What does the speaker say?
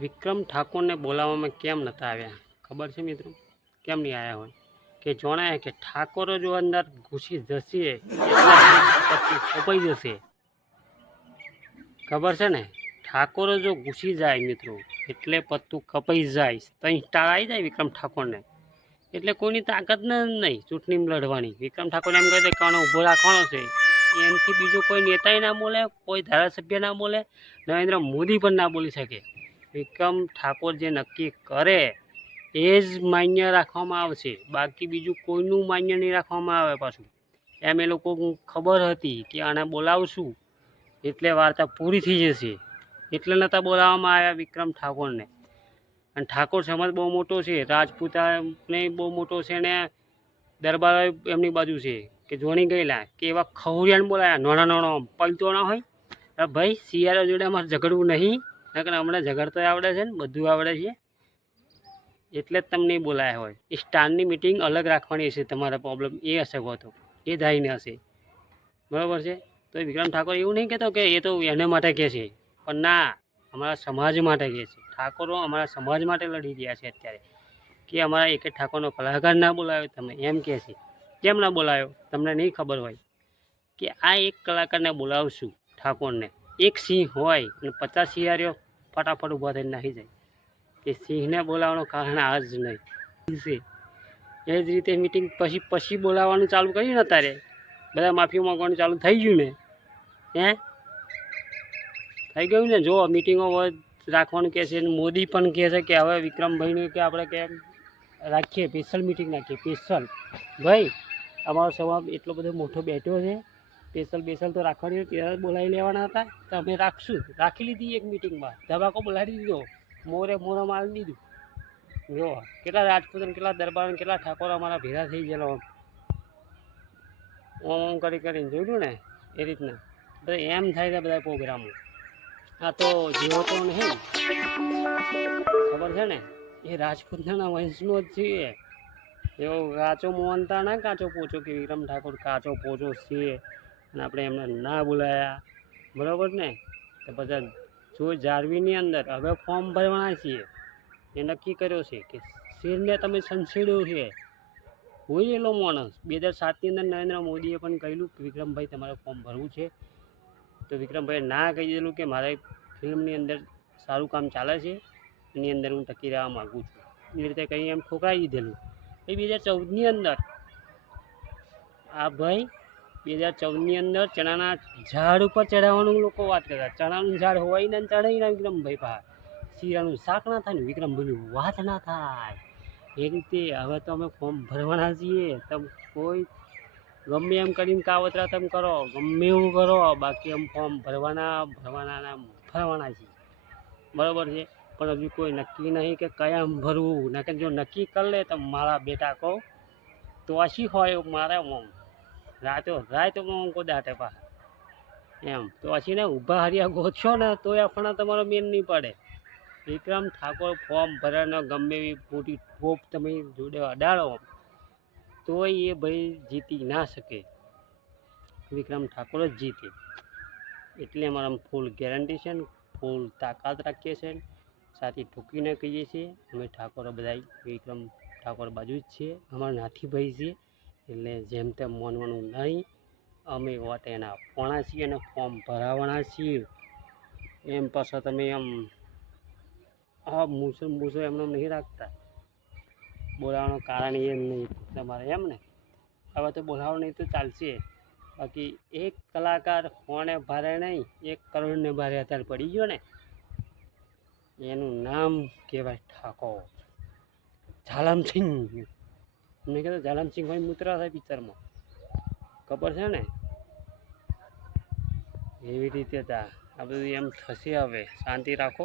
વિક્રમ ઠાકોરને બોલાવવામાં કેમ નહોતા આવ્યા ખબર છે મિત્રો? કેમ નહીં આવ્યા હોય? કે જણાય કે ઠાકોરો જો અંદર ઘૂસી જશે એટલે કપાઈ જશે. ખબર છે ને? ઠાકોરો જો ઘૂસી જાય મિત્રો એટલે પત્તું કપાઈ જાય. ત્યાં સ્ટાર આવી જાય વિક્રમ ઠાકોરને એટલે કોઈની તાકાત નહીં ચૂંટણીમાં લડવાની. વિક્રમ ઠાકોરને એમ કહે છે કોનો ઊભો રાખવાનો છે, એનાથી બીજો કોઈ નેતાએ ના બોલે, કોઈ ધારાસભ્ય ના બોલે, નરેન્દ્ર મોદી પણ ના બોલી શકે. વિક્રમ ઠાકોર જે નક્કી કરે એ જ માન્ય રાખવામાં આવશે, બાકી બીજું કોઈનું માન્ય નહીં રાખવામાં આવે. પાછું એમ એ લોકો ખબર હતી કે આને બોલાવશું એટલે વાર્તા પૂરી થઈ જશે, એટલે નહોતા બોલાવવામાં આવ્યા વિક્રમ ઠાકોરને. અને ઠાકોર સમાજ બહુ મોટો છે, રાજપૂતાને બહુ મોટો છે, ને દરબાર એમની બાજુ છે કે જોણી ગયેલા કે એવા ખવરિયાને બોલાયા. નાના નાનો પલતો ના હોય ભાઈ, શિયાળા જોડે અમારે ઝઘડવું નહીં, નકર હમણાં ઝઘડતો આવડે છે ને બધું આવડે છે, એટલે જ તમને બોલાયા હોય. એ સ્ટારની મિટિંગ અલગ રાખવાની હશે, તમારા પ્રોબ્લેમ એ હશે, તો એ ધાઈને હશે. બરાબર છે? તો વિક્રમ ઠાકોર એવું નહીં કહેતો કે એ તો એને માટે કહે છે, પણ ના, અમારા સમાજ માટે કહે છે. ઠાકોરો અમારા સમાજ માટે લડી રહ્યા છે અત્યારે, કે અમારા એક ઠાકોરનો કલાકાર ના બોલાવ્યો તમે, એમ કહે છે. કેમ ના બોલાવ્યો? તમને નહીં ખબર હોય કે આ એક કલાકારને બોલાવશું ઠાકોરને. એક સિંહ હોય અને 50 શિયાળીઓ ફટાફટ ઊભા થઈને નાખી જાય. કે સિંહને બોલાવવાનું કારણ આ જ નહીં છે. એ જ રીતે મિટિંગ પછી બોલાવવાનું ચાલુ કર્યું ને, અત્યારે બધા માફી માંગવાનું ચાલુ થઈ ગયું ને. થઈ ગયું ને? જો મિટિંગો રાખવાનું કહે છે, મોદી પણ કહે છે કે હવે વિક્રમભાઈને કે આપણે કેમ રાખીએ, સ્પેશિયલ મિટિંગ રાખીએ. સ્પેશિયલ ભાઈ, અમારો સ્વભાવ એટલો બધો મોટો બેઠો છે, સ્પેશિયલ તો રાખવાની ત્યારે બોલાવી લેવાના હતા, તો અમે રાખશું. રાખી લીધી એક મિટિંગમાં, ધબાકો બોલાવી દીધો, મોરો મારી દીધું. જો કેટલા રાજપૂત, કેટલા દરબાર, કેટલા ઠાકોર અમારા ભેગા થઈ ગયેલા ઓમ કરીને જોયું ને એ રીતના. બધા એમ થાય છે બધા પ્રોગ્રામો. આ તો જેવો તો નહીં, ખબર છે ને? એ રાજપૂતના વંશનો જ છે. એવો કાચો મોહનતા ના કાચો પોચો કે વિક્રમ ઠાકોર કાચો પોચો છે અને આપણે એમને ના બોલાયા. બરાબર ને? તો બધા જો જાળવીની અંદર હવે ફોર્મ ભરવાના છીએ. એ નક્કી કર્યો છે કે શેરને તમે સંસેડ્યો છે. હોય એલો માણસ. 2007ની અંદર નરેન્દ્ર મોદીએ પણ કહેલું કે વિક્રમભાઈ તમારે ફોર્મ ભરવું છે. તો વિક્રમભાઈએ ના કહી દીધેલું કે મારે ફિલ્મની અંદર સારું કામ ચાલે છે, એની અંદર હું ટકી રહેવા માગું છું. એ રીતે કંઈ એમ ઠોકાઈ દીધેલું. એ 2014ની અંદર આ ભાઈ 2014ની અંદર ચણાના ઝાડ ઉપર ચડાવવાનું લોકો વાત કરતા. ચણાનું ઝાડ હોય ને ચડાવી ના વિક્રમભાઈ પાસે, શીરાનું શાક ના થાય ને વિક્રમભાઈની વાત ના થાય. એ રીતે હવે તો અમે ફોર્મ ભરવાના છીએ. તમે કોઈ ગમે એમ કરીને કાવતરા તમે કરો, ગમે એવું કરો, બાકી એમ ફોર્મ ભરવાના છીએ. બરાબર છે? પણ હજુ કોઈ નક્કી નહીં કે કયા ભરવું. ના કે જો નક્કી કરી લે તો મારા બેટા કહું તો અશી હોય મારે રાતો કોઈ દાટે પા એમ તો અશી ને ઊભા હરિયા ગોતશો ને તો આપણને તમારો મેન નહીં પડે. વિક્રમ ઠાકોર ફોર્મ ભરાનો ગમે એવી મોટી ટોપ તમે જોડે અડાડો તોય એ ભાઈ જીતી ના શકે. વિક્રમ ઠાકોર જ જીતે. એટલે અમારા ફૂલ ગેરંટી છે ને, ફૂલ તાકાત રાખીએ છીએ, સાથે ઠોકીને કહીએ છીએ અમે ઠાકોરો બધા વિક્રમ ઠાકોર બાજુ જ છીએ. અમારા નાથીભાઈ છે એટલે જેમ તેમ માનવાનું નહીં. અમે વોટ એના આપવાના છીએ અને ફોર્મ ભરાવાના છીએ. એમ પાછા તમે એમ મૂસો એમને નહીં રાખતા. બોલાવવાનું કારણ એ નહીં તમારે એમ ને. હવે તો બોલાવો નહીં તો ચાલશે, બાકી એક કલાકાર કોને ભારે નહીં, 1 કરોડને ભારે અત્યારે પડી ગયો ને, એનું નામ કહેવાય ઠાકોર. ઝાલમસિંહ એમને કહેતો ઝાલમસિંહ ભાઈ મુત્રા થાય પિક્ચરમાં, ખબર છે ને? એવી રીતે આ બધું એમ થશે. હવે શાંતિ રાખો.